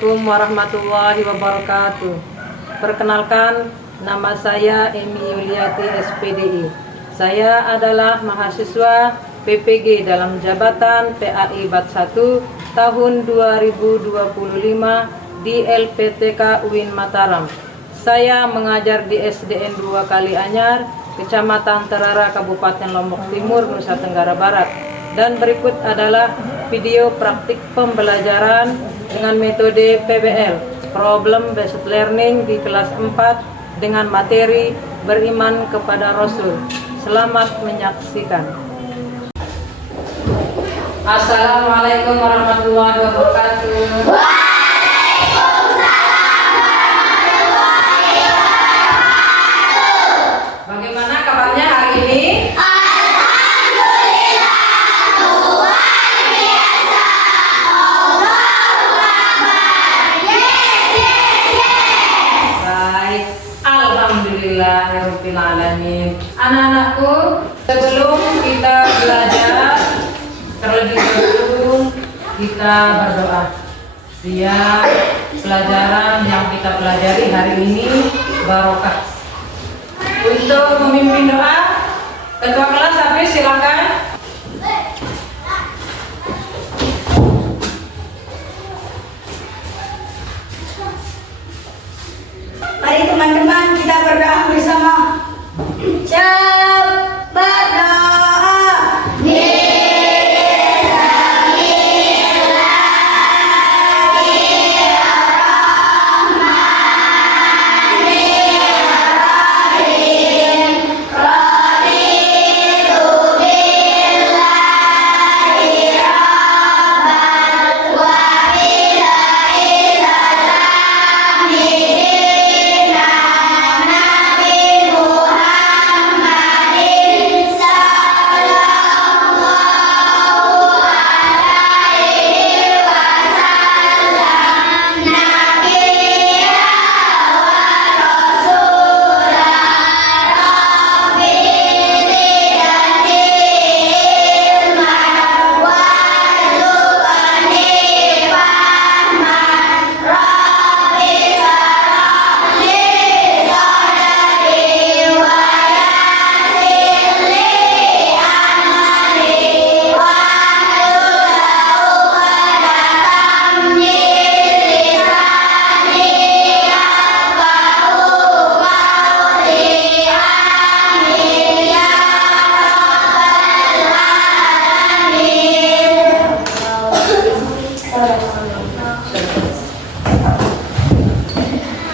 Assalamualaikum warahmatullahi wabarakatuh. Perkenalkan, nama saya Emi Yuliati SPDI. Saya adalah mahasiswa PPG dalam jabatan PAI Bat 1 tahun 2025 di LPTK UIN Mataram. Saya mengajar di SDN 2 Kalianyar, Kecamatan Terara, Kabupaten Lombok Timur, Nusa Tenggara Barat. Dan berikut adalah video praktik pembelajaran dengan metode PBL, Problem Based Learning di kelas 4 dengan materi beriman kepada Rasul. Selamat menyaksikan. Assalamualaikum warahmatullahi wabarakatuh. Bagaimana kabarnya hari ini? Alhamdulillahirrahmanirrahim. Anak-anakku, sebelum kita belajar, terlebih dahulu kita berdoa. Biar pelajaran yang kita pelajari hari ini barokah. Untuk memimpin doa, ketua kelas Hafiz silakan. Mari teman-teman kita berdoa bersama.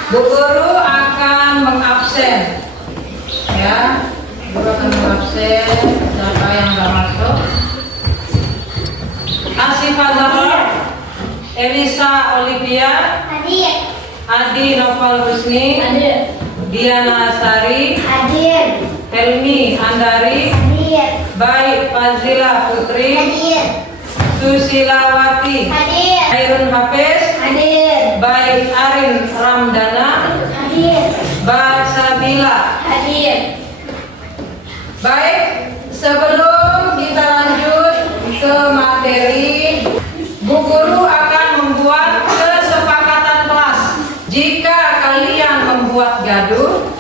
Bu Guru akan mengabsen, ya. Guru akan mengabsen siapa yang nggak masuk. Asifah Zahra, Elisa Olivia, Hadir. Adi Noval Husni, Hadir. Diana Sari, Hadir. Helmi Andari, Hadir. Baik Fazila Putri, Hadir. Susilawati, Hadir. Airun Hafiz, Hadir. Baik Arin Ramdana, Hadir. Baik Sabila. Hadir. Baik, sebelum kita lanjut ke materi, Bu Guru akan membuat kesepakatan kelas. Jika kalian membuat gaduh,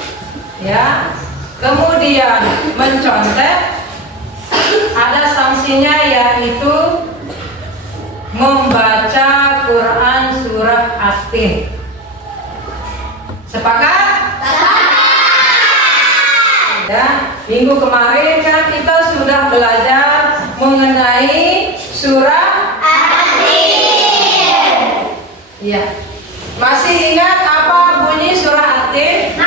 ya, kemudian mencontek, ada sanksinya, yaitu membaca Quran surah At-Tin. Sepakat? Ya, minggu kemarin kan kita sudah belajar mengenai surah At-Tin. Iya. Masih ingat apa bunyi surah At-Tin?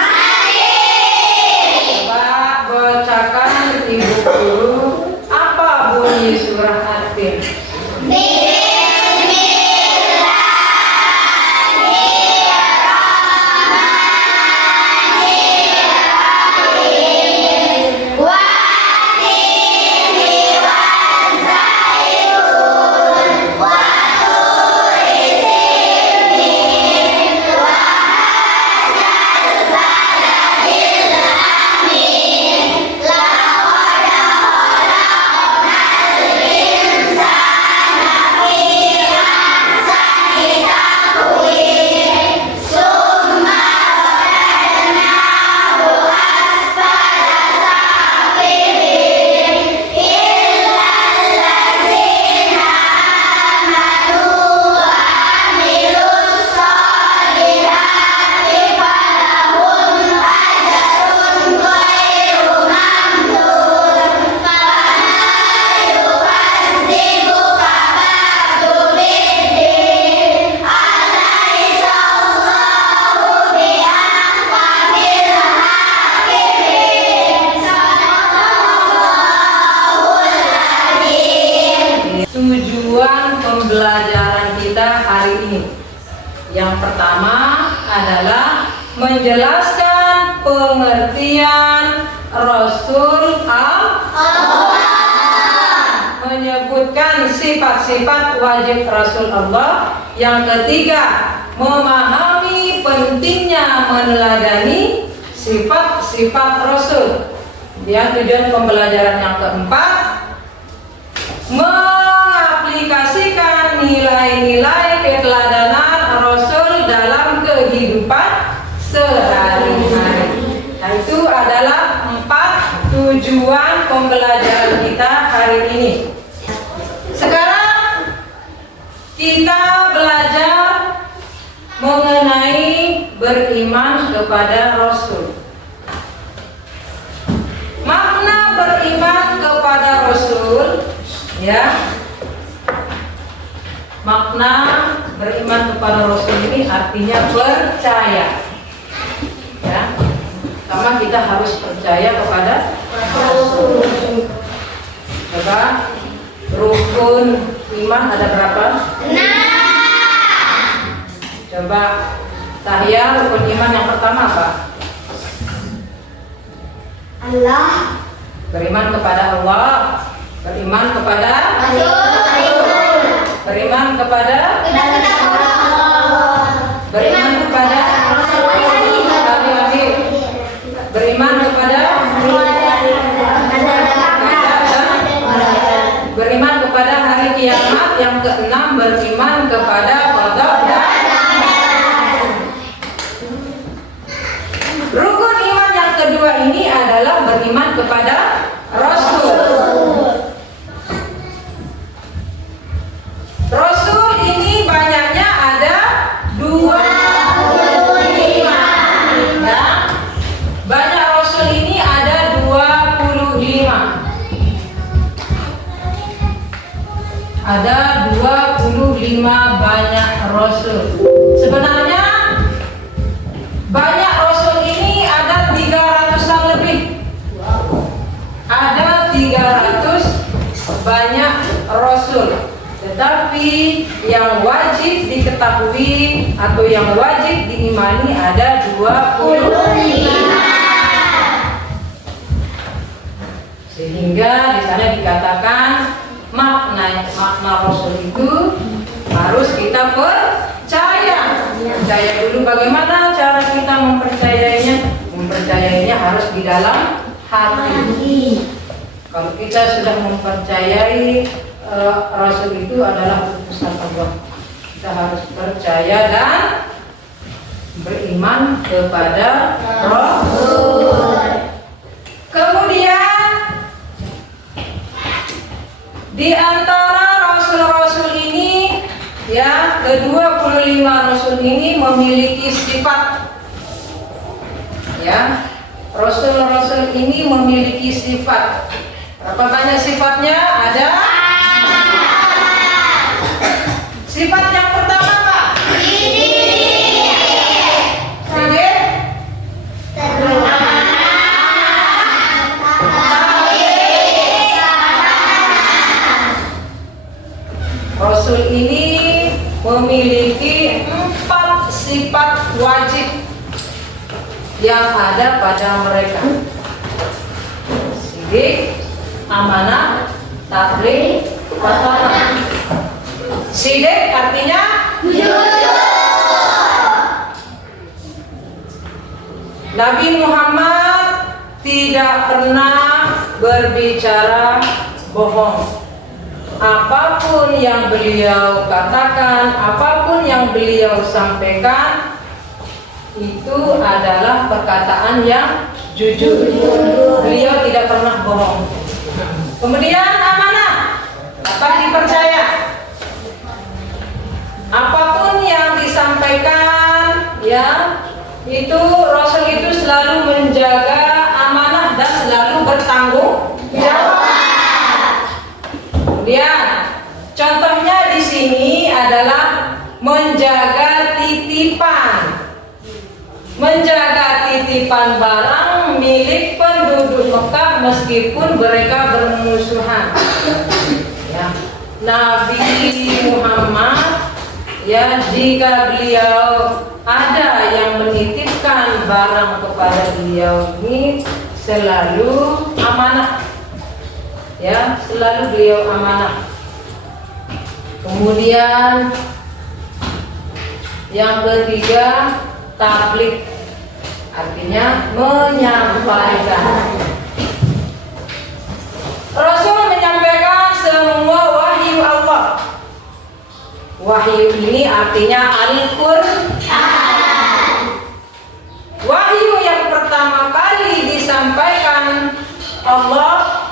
Coba bacakan Ibu Guru, apa bunyi surah At-Tin? menjelaskan pengertian Rasul Allah, menyebutkan sifat-sifat wajib Rasul Allah. Yang ketiga, memahami pentingnya meneladani sifat-sifat Rasul. Yang tujuan pembelajaran yang keempat, mengaplikasikan nilai-nilai keteladanan Rasul dalam kehidupan sehari-hari. Nah, itu adalah 4 tujuan pembelajaran kita hari ini. Sekarang kita belajar mengenai beriman kepada Rasul. Makna beriman kepada Rasul, ya. Makna beriman kepada Rasul ini artinya percaya. Ya. Pertama kita harus percaya kepada Rasul. Coba rukun iman ada berapa? 6. Coba tahiyat rukun iman yang pertama apa? Allah. Beriman kepada Allah, beriman kepada Rasul. beriman kepada Allah. beriman kepada Nabi, beriman kepada beriman kepada hari kiamat. Yang keenam, beriman kepada qada dan rukun iman yang kedua ini adalah beriman kepada Rasul. Rasul ini banyaknya ada 25. Ya. Banyak Rasul ini ada 25. Ada 25 banyak Rasul. Sebenarnya banyak Rasul ini ada 300-an lebih. Ada 300 banyak Rasul. Tetapi yang wajib diketahui atau yang wajib diimani ada 25. Sehingga di sana dikatakan makna Rasul itu harus kita percaya. Percaya dulu, bagaimana cara kita mempercayainya? Mempercayainya harus di dalam hati. Kalau kita sudah mempercayai Rasul itu adalah utusan Allah, kita harus percaya dan beriman kepada Rasul. Kemudian di antara Rasul-Rasul ini, ya, ke-25 Rasul ini memiliki sifat. Ya, Rasul-Rasul ini memiliki sifat. Berapa banyak sifatnya? Ada. Sifat yang pertama apa? Rasul ini memiliki 4 sifat wajib yang ada pada mereka: sidik, amanah, tabligh, wasatah. Sidik artinya jujur. Nabi Muhammad tidak pernah berbicara bohong. Apapun yang beliau katakan, apapun yang beliau sampaikan, itu adalah perkataan yang jujur. Beliau tidak pernah bohong. Kemudian amanah, dapat dipercaya. Apapun yang disampaikan, ya, itu Rasul itu selalu menjaga amanah dan selalu bertanggung jawab. Kemudian contohnya di sini adalah menjaga titipan. Menjaga titipan barang milik penduduk Mekah meskipun mereka bermusuhan. Ya. Nabi Muhammad, ya, jika beliau ada yang menitipkan barang kepada beliau ini selalu amanah. Ya, selalu beliau amanah. Kemudian yang ketiga, tabligh, artinya menyampaikan. Rasul menyampaikan semua wahyu Allah. Wahyu ini artinya Al-Qur'an. Wahyu yang pertama kali disampaikan Allah,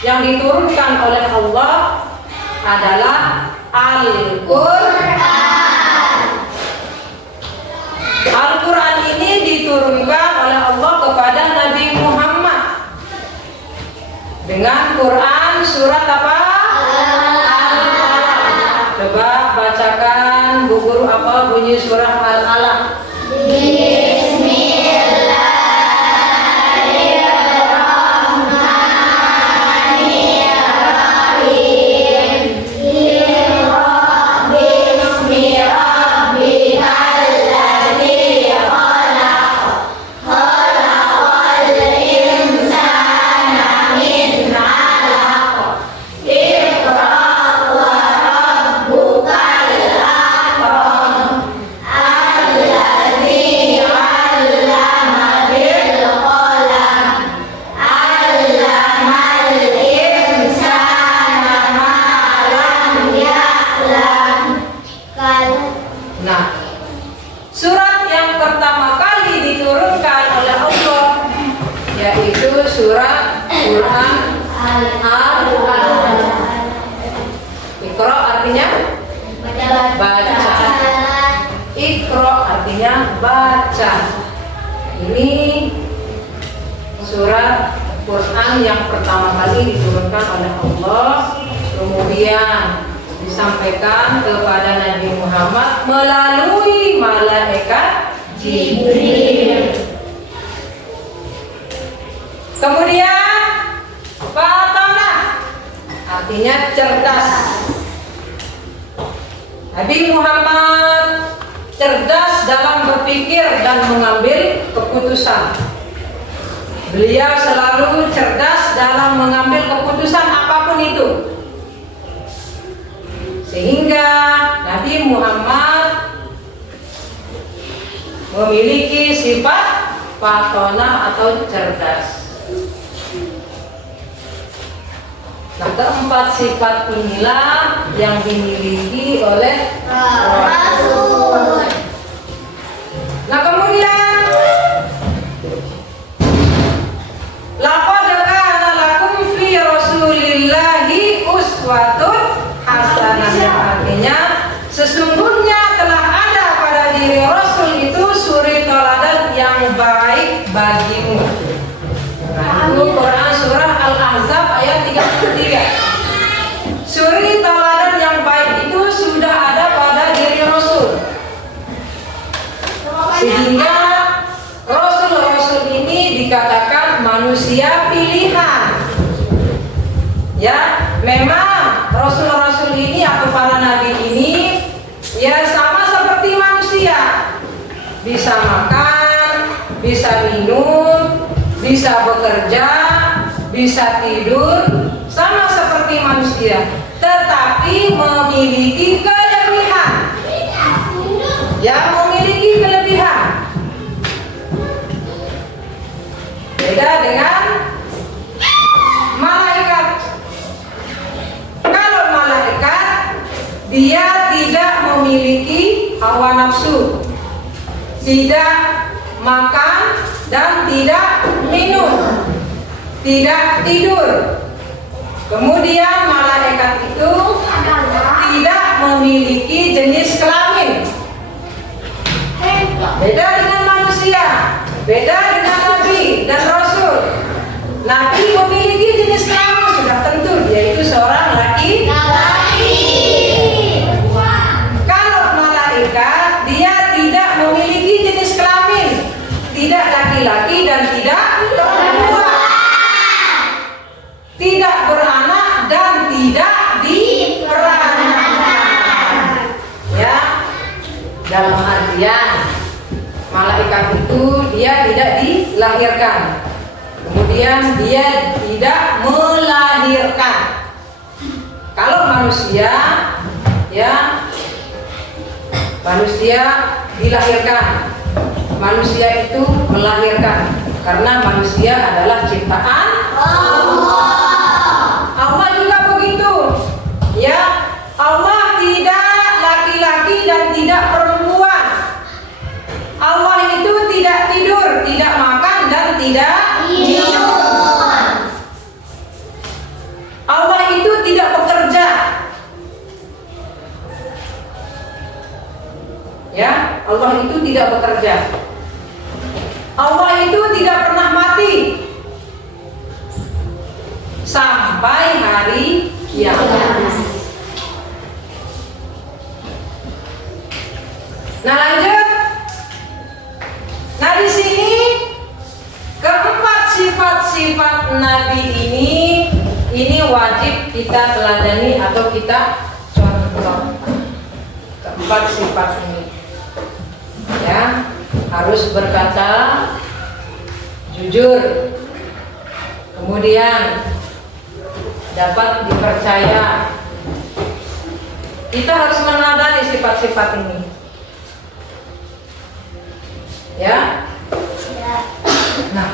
yang diturunkan oleh Allah adalah Al-Qur'an. Al-Qur'an ini diturunkan oleh Allah kepada Nabi Muhammad dengan Quran surat apa? Al-Alaq. Coba bacakan Bu Guru apa bunyi surah Al-Alaq. Nah, surat yang pertama kali diturunkan oleh Allah yaitu surat Quran Al-Alaq. Iqra artinya baca. Iqra artinya baca. Ini surat Quran yang pertama kali diturunkan oleh Allah, kemudian disampaikan kepada Nabi Muhammad melalui malaikat Jibril. Kemudian Fatana artinya cerdas. Nabi Muhammad cerdas dalam berpikir dan mengambil keputusan. Beliau selalu cerdas dalam mengambil keputusan apapun itu. Sehingga Nabi Muhammad memiliki sifat fatona atau cerdas. Nah, keempat sifat inilah yang dimiliki oleh Rasul. Nah, kemudian laqad kana lakum fi Rasulillahi uswatun hasanah, artinya sesungguhnya telah ada pada diri Rasul itu suri teladan yang baik bagimu. Nah, itu Quran surah Al-Ahzab ayat 33. Suri teladan yang baik itu sudah ada pada diri Rasul, sehingga Rasul-Rasul ini dikatakan manusia pilihan. Ya, memang Rasul-Rasul ini atau para nabi ini ya sama seperti manusia, bisa makan, bisa minum, bisa bekerja, bisa tidur, sama seperti manusia, tetapi memiliki kelebihan. Ya, memiliki kelebihan. Beda dengan malaikat. Kalau malaikat, dia tidak memiliki hawa nafsu, tidak makan dan tidak minum, tidak tidur. Kemudian malaikat itu tidak memiliki jenis kelamin. Beda dengan manusia, beda dengan nabi dan rasul. Nabi memiliki jenis kelamin sudah tentu, yaitu seorang laki-laki. Kalau malaikat, dia tidak memiliki jenis kelamin, tidak laki-laki dan tidak perempuan, tidak beranak dan tidak diperanakan. Ya, dalam artian malaikat itu dia tidak dilahirkan. Kemudian dia tidak melahirkan. Kalau manusia, ya, manusia dilahirkan. Manusia itu melahirkan karena manusia adalah ciptaan Allah. Allah juga begitu. Ya, Allah tidak laki-laki dan tidak perempuan. Allah itu tidak tidur, tidak makan dan tidak minum. Allah itu tidak bekerja. Ya, Allah itu tidak bekerja. Allah itu tidak pernah mati sampai hari kiamat. Nah, lanjut. Nah, di sini keempat sifat-sifat Nabi ini wajib kita teladani atau kita contoh. Keempat sifat ini, ya, harus berkata jujur, kemudian dapat dipercaya. Kita harus meneladani sifat-sifat ini. Ya. Nah,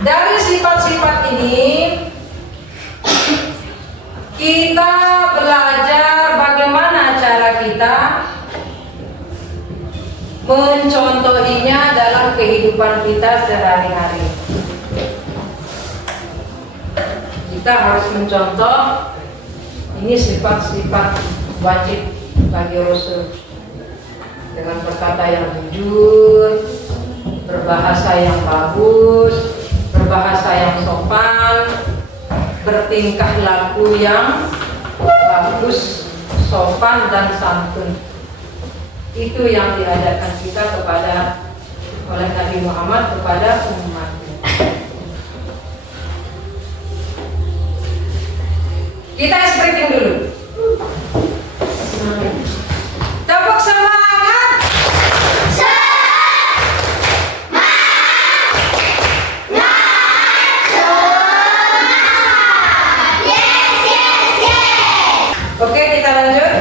dari sifat-sifat ini kita belajar bagaimana cara kita mencontohinya dalam kehidupan kita sehari-hari. Kita harus mencontoh, ini sifat-sifat wajib bagi Rasul, dengan berkata yang jujur, berbahasa yang bagus, berbahasa yang sopan, bertingkah laku yang bagus, sopan dan santun. Itu yang diajarkan kita oleh Nabi Muhammad kepada umatnya. Kita breathing dulu. Tepuk semangat. Oke, kita lanjut.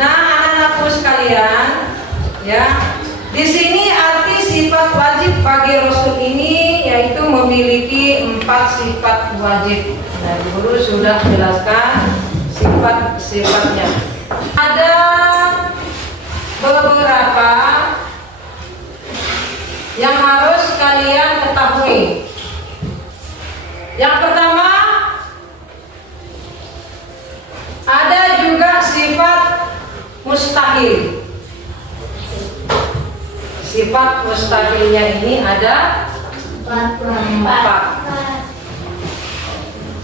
Nah, anak-anakku sekalian, ya, di sini arti sifat wajib bagi Rasul ini yaitu memiliki 4 sifat wajib. Nah, guru sudah jelaskan sifat-sifatnya. Ada beberapa yang harus kalian ketahui. Yang pertama, ada juga sifat mustahil. Sifat mustahilnya ini ada 4.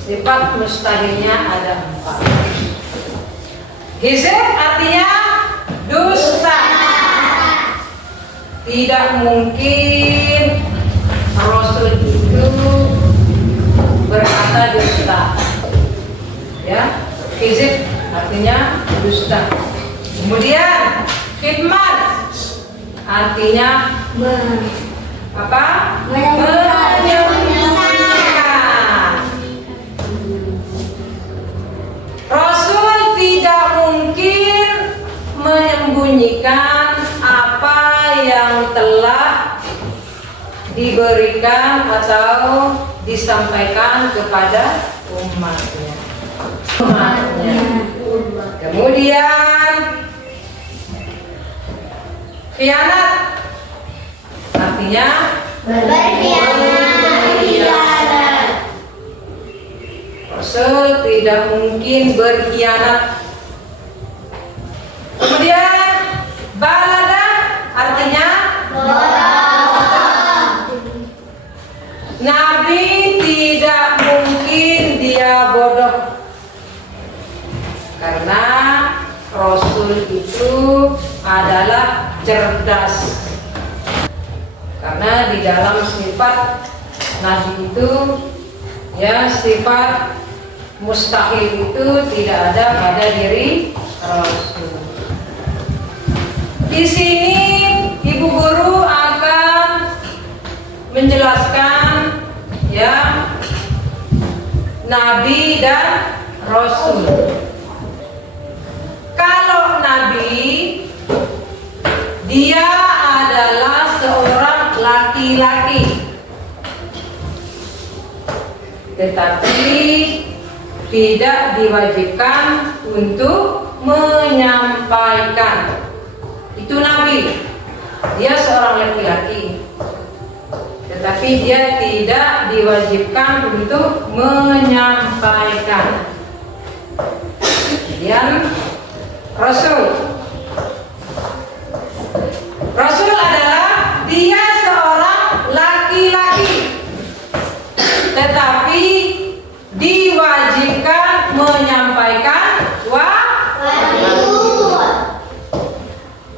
Sifat mustahilnya ada 4. Hizib artinya dusta. Tidak mungkin Rasul itu berkata dusta. Ya, hizib artinya dusta. Kemudian khidmat artinya apa? Menyembunyikan. Rasul tidak mungkin menyembunyikan apa yang telah diberikan atau disampaikan kepada umatnya. Kemudian khianat artinya berkhianat. Rasul tidak mungkin berkhianat. Kemudian balada artinya Nabi tidak mungkin dia bodoh, karena Rasul itu adalah cerdas. Karena di dalam sifat Nabi itu, ya, sifat mustahil itu tidak ada pada diri Rasul. Di sini Ibu Guru akan nabi dan rasul. Kalau nabi, dia adalah seorang laki-laki, tetapi tidak diwajibkan untuk menyampaikan. Itu nabi, dia seorang laki-laki, tetapi dia tidak diwajibkan untuk menyampaikan. Kemudian rasul. Rasul adalah dia seorang laki-laki, tetapi diwajibkan menyampaikan wahyu.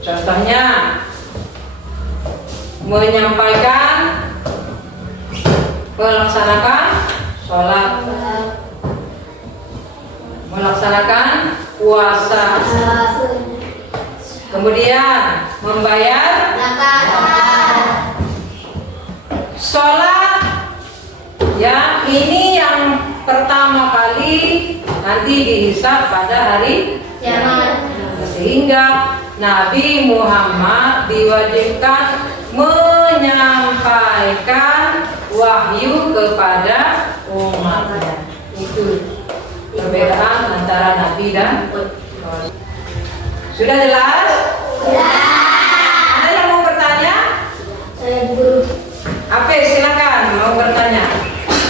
Contohnya, menyampaikan, melaksanakan sholat, melaksanakan puasa, kemudian membayar sholat. Ya, ini yang pertama kali nanti dihisab pada hari kiamat. Sehingga Nabi Muhammad diwajibkan menyampaikan wahyu kepada umatnya. Itu perbedaan antara Nabi dan Rasul. Sudah jelas? Ada yang mau bertanya? Saya guru. Apa? Silakan mau bertanya.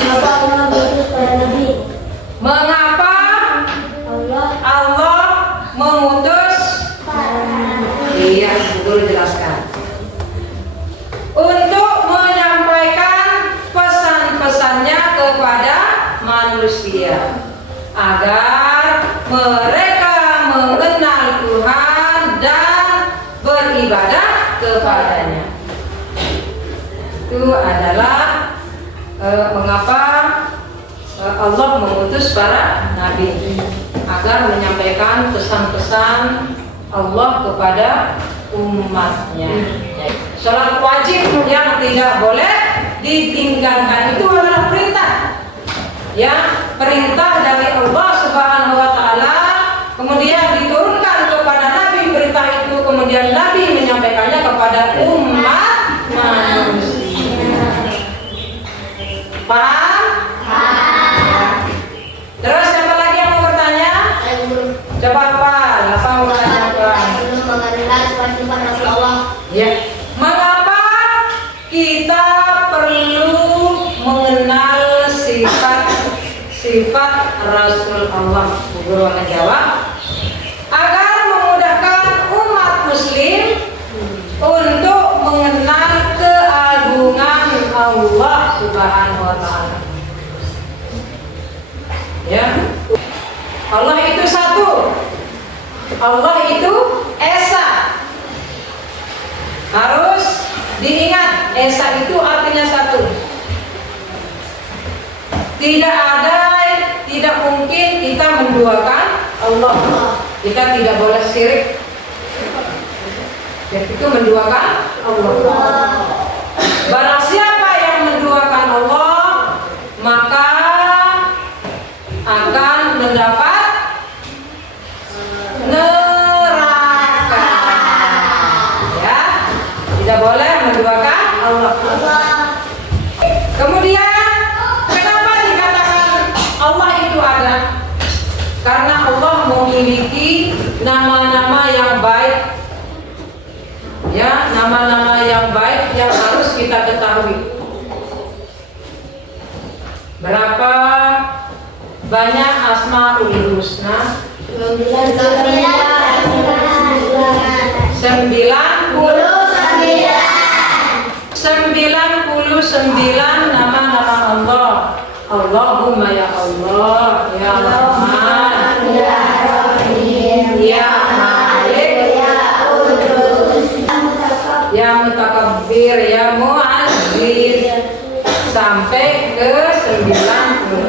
Mengapa Allah mengutus para nabi? Mengapa Allah mengutus? Iya, betul, jelaskan. Untuk menyampaikan pesan-pesannya kepada manusia agar mereka mengenal Tuhan dan beribadah kepadanya. Itu adalah mengapa Allah mengutus para nabi, agar menyampaikan pesan-pesan Allah kepada umatnya. Salat wajib yang tidak boleh ditinggalkan itu adalah perintah. Ya, perintah dari Allah Subhanahu wa taala, kemudian diturunkan kepada nabi perintah itu, kemudian nabi menyampaikannya kepada umat manusia. Paham? Terus siapa lagi yang mau bertanya? Coba apa? Apa mau bertanya? Mengenal sifat-sifat Rasulullah. Ya. Mengapa kita perlu mengenal sifat Rasul Allah? Bu Guru akan jawab. Agar memudahkan umat muslim untuk mengenal keagungan Allah Subhanahu wa taala. Ya. Allah itu satu. Allah itu esa. Harus diingat, esa itu artinya satu. Tidak mungkin kita menduakan Allah. Kita tidak boleh syirik. Yaitu menduakan Allah. Barang siapa yang menduakan Allah, maka akan mendapat neraka. Ya, tidak boleh menduakan Allah. Kemudian, kenapa dikatakan Allah itu ada? Karena Allah memiliki nama-nama yang baik. Ya, nama-nama yang baik yang harus kita ketahui. Berapa banyak Asmaul Husna? 99 nama-nama Allah. Allahumma ya Allah, ya Rahman, Ya Rahim, ya Malik, Ya Qudus, ya Mutakabbir, ya Mu'azzir, sampai ke 99.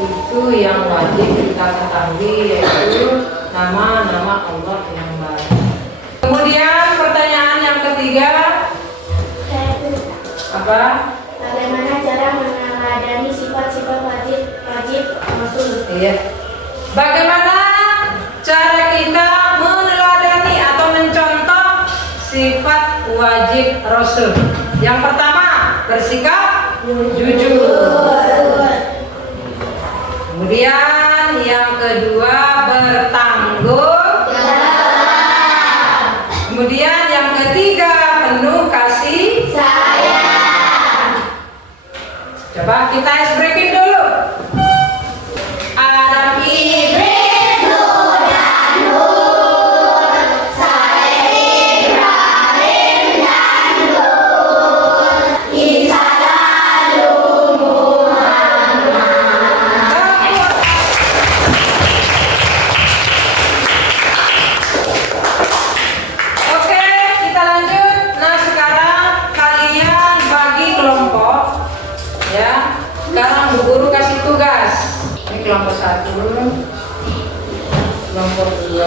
Itu yang wajib kita ketahui, yaitu nama-nama Allah yang baik. Kemudian pertanyaan yang ketiga, apa? Bagaimana cara meneladani sifat-sifat wajib Iya. Bagaimana cara kita meneladani atau mencontoh sifat wajib Rasul? Yang pertama, bersikap jujur. Kemudian yang kedua, bertanggung jawab. Kemudian yang ketiga, penuh kasih sayang. Coba kita ice breaking dulu. Adam Idris sudah nur, saya Ibrahim dan nur, Isa lalu Muhammad. Oke, kita lanjut. Nah, sekarang kalian bagi kelompok, ya. Sekarang Bu Guru kasih tugas. Ini kelompok 1, kelompok 2.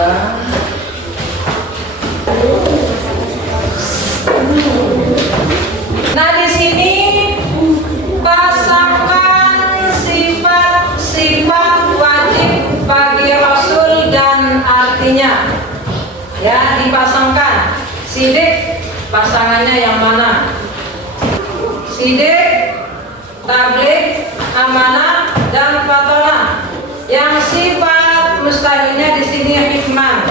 Nah, di sini pasangkan sifat-sifat wajib bagi Rasul dan artinya. Ya, dipasangkan. Sidik pasangannya yang mana? Sidik, tabligh, amanah, dan fatonah. Yang sifat mustahilnya di sini hikmah.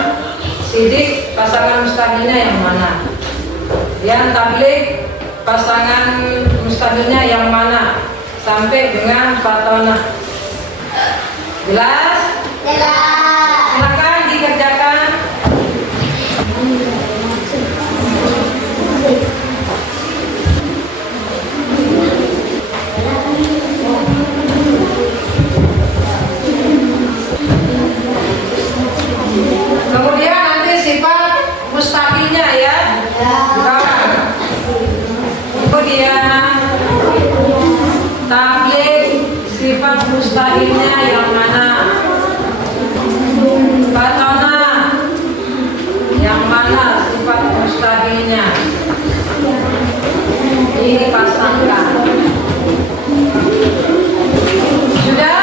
Sidik pasangan mustahilnya yang mana? Yang tabligh pasangan mustahilnya yang mana? Sampai dengan fatonah. Jelas? Jelas. Silakan dikerjakan. Kemudian nanti sifat mustahilnya ya. Kemudian tabligh sifat mustahilnya yang mana? Fatonah yang mana sifat mustahilnya? Ini pasangkan. Sudah?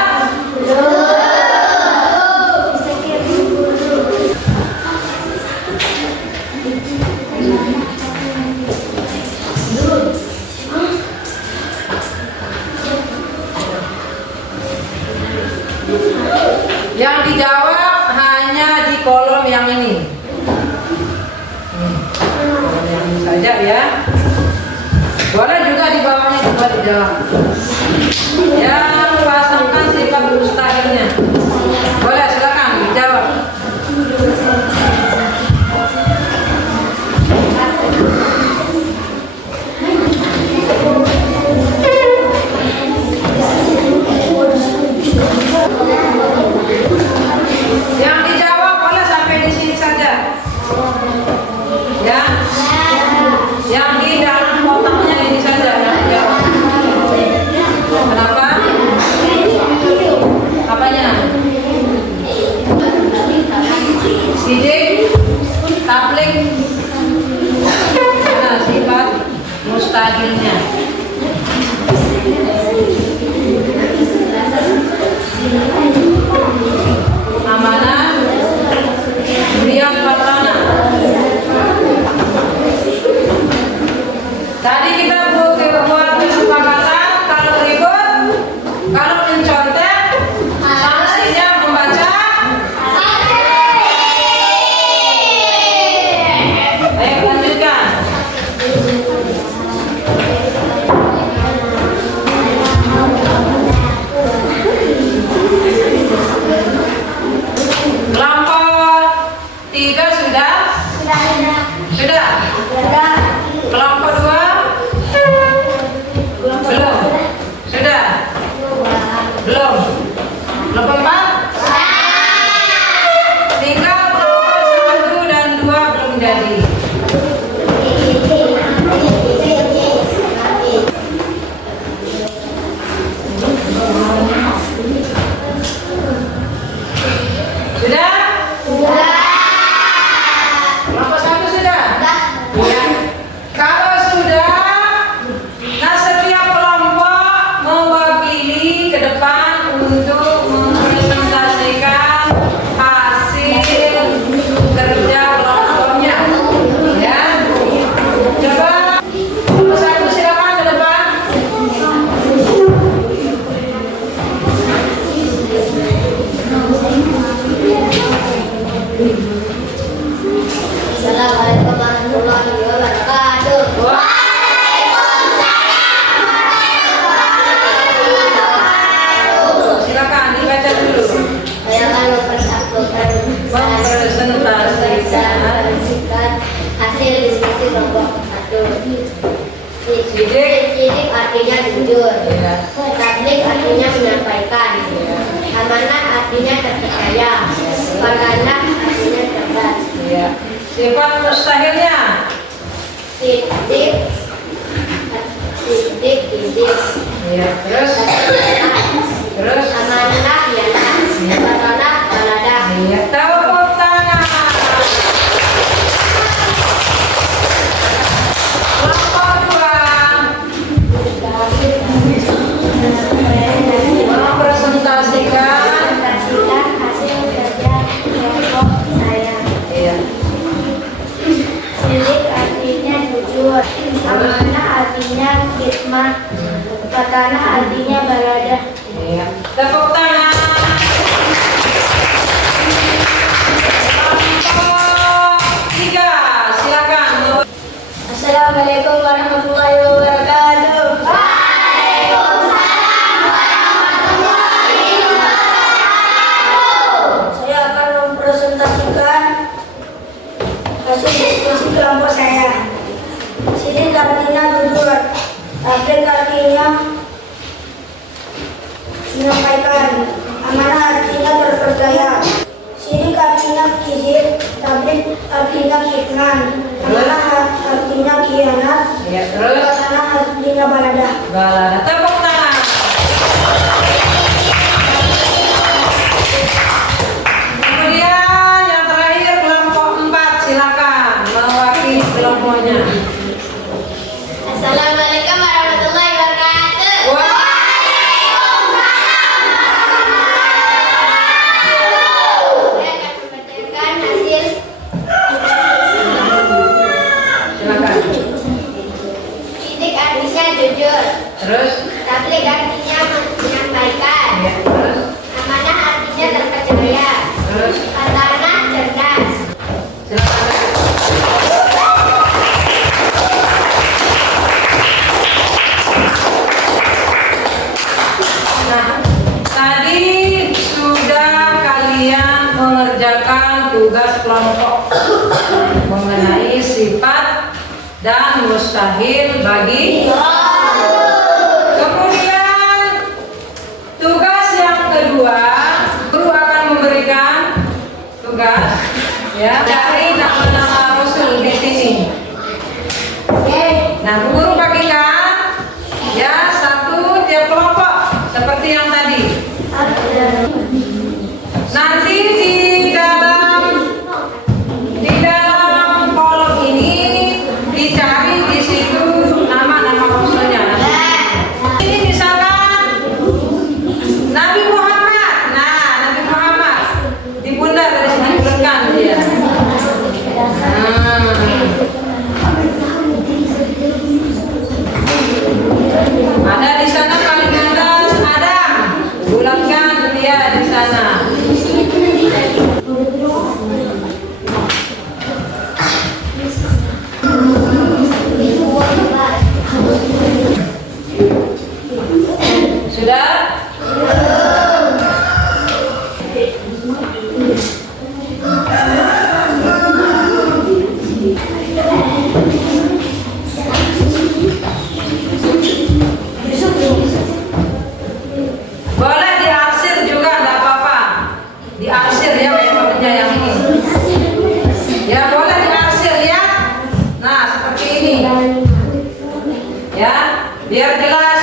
Yang dijawab hanya di kolom yang ini. Kolom yang ini saja ya. Boleh juga di bawahnya juga dijawab. Yang pasangkan sifat mustahilnya. Boleh, silakan dijawab. Yang dijawab boleh sampai di sini saja. Ya. Yang di dalam kotaknya ini saja yang dijawab. Kenapa? Apanya? Sidik, tabligh, nah, sifat mustahilnya. Amanah, kemudian fatonah. Tadi kita buat kesepakatan kalau ribut, kalau mencontek, sanksinya membaca. Ayo lanjutkan. Kelompok 3 sudah? Sudah. Kelompok 2? Sidik artinya jujur. Ya. Tablik artinya menyampaikan. Amanah artinya terpercaya. Paranah artinya cerdas. Ya. Sifat mustahilnya. Sidik sidik. Ya. Terus Amanah ialah paranah balada. ya. Tepuk tangan. Lapor dua. Mempresentasikan. Presentasikan hasil kerja kelompok saya. Iya. Sidik artinya jujur. Amanah artinya khidmat. Paranah artinya balada. Iya. Tepuk tangan. Kelompok tiga, silakan. Assalamualaikum warahmatullahi wabarakatuh. Saya akan mempresentasikan hasil diskusi kelompok saya. Sidik artinya jujur, tablik artinya menyampaikan, amanah artinya terpercaya. Sidik artinya kizib, tablik artinya kitman, amanah artinya khianat, Ya, terus paranah artinya balada. balada. Tepuk tangan. Kemudian yang terakhir kelompok 4, silakan mewakili kelompoknya. Assalamualaikum warahmatullahi wabarakatuh. Wah, Saya akan membacakan hasil. silakan. Sidik artinya jujur, Terus tablik artinya menyampaikan, ya, terus amanah artinya terpercaya, terus paranah cerdas. silakan. Nah, tadi sudah kalian mengerjakan tugas kelompok mengenai sifat dan mustahil bagi. Kemudian tugas yang kedua, guru akan memberikan tugas ya dari nama-nama rasul di sini. Nah, guru bagikan ya satu tiap kelompok seperti yang tadi. Nanti di dalam kolom ini dicari di situ nama-nama rasulnya. Ini misalkan Nabi Muhammad. Nah, Nabi Muhammad di bunda dari sini tuliskan dia. Ada di sana paling atas Adam. Bulatkan dia di sana. Sudah? Boleh diarsir juga, enggak apa-apa. Diarsir ya metodenya yang ini. Ya, boleh diarsir ya. Nah, seperti ini. Ya, biar jelas.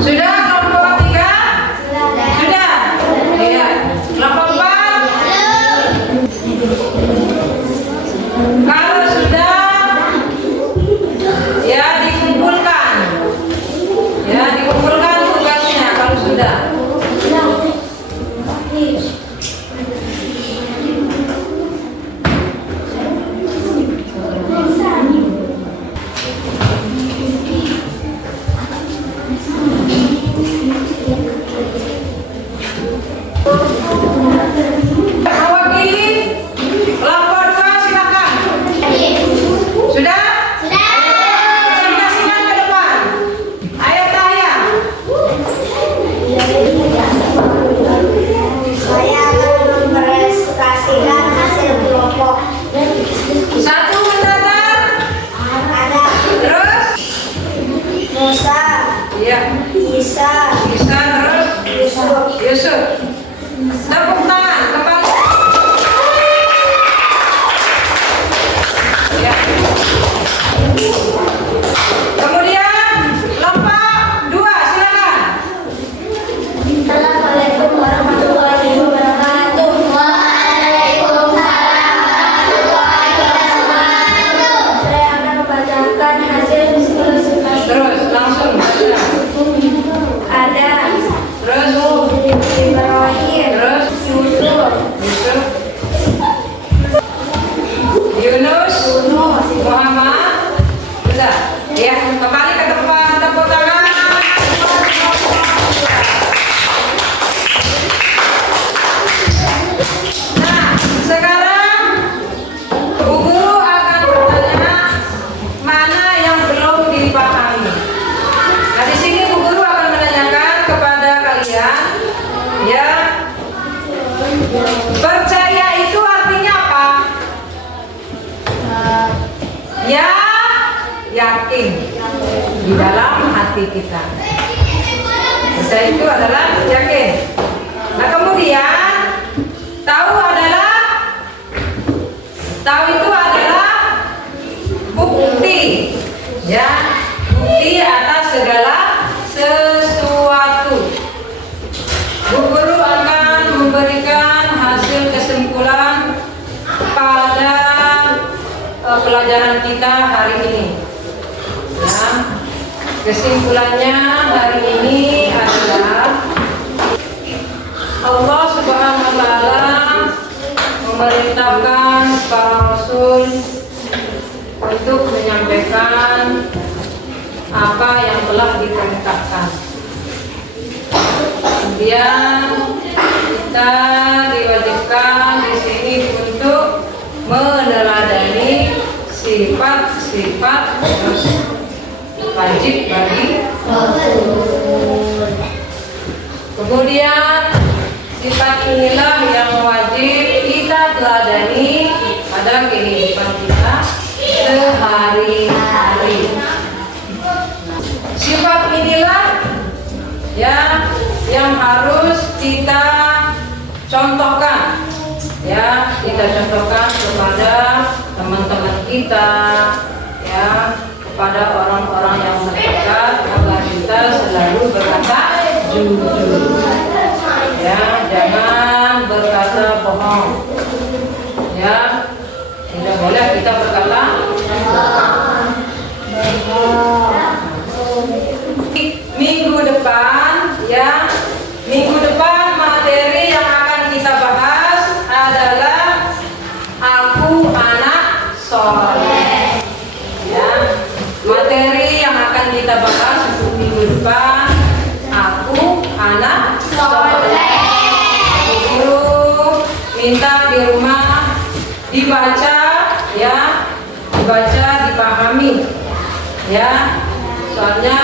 Sudah kelompok 3? Sudah? Iya. Kelompok 4? Kalau sudah, ya dikumpulkan. Ya, dikumpulkan tugasnya kalau sudah. Mewakili kelompok 2 silakan. Sudah? Silakan ke depan. Ayo Tahya. Saya hati kita. Bisa itu adalah yakin. Nah kemudian tahu itu adalah bukti, ya, bukti atas segala sesuatu. Bu Guru akan memberikan hasil kesimpulan pada pelajaran kita hari ini. Ya, kesimpulannya hari ini adalah Allah Subhanahu wa Ta'ala memerintahkan para rasul untuk menyampaikan apa yang telah diperintahkan. Kemudian kita diwajibkan di sini untuk meneladani sifat-sifat wajib bagi Rasul. Kemudian sifat inilah yang wajib kita teladani pada kehidupan kita sehari-hari. Sifat inilah yang harus kita contohkan, ya, kita contohkan kepada teman-teman kita, ya, kepada orang-orang yang terdekat, agar kita selalu berkata jujur, ya, jangan berkata bohong, ya, tidak boleh kita berkata minggu depan, ya, minggu depan materi yang akan kita bahas adalah aku anak soleh, ya, materi yang akan kita bahas minggu depan aku anak soleh. Guru minta di rumah dibaca, ya, dibaca, dipahami, ya, soalnya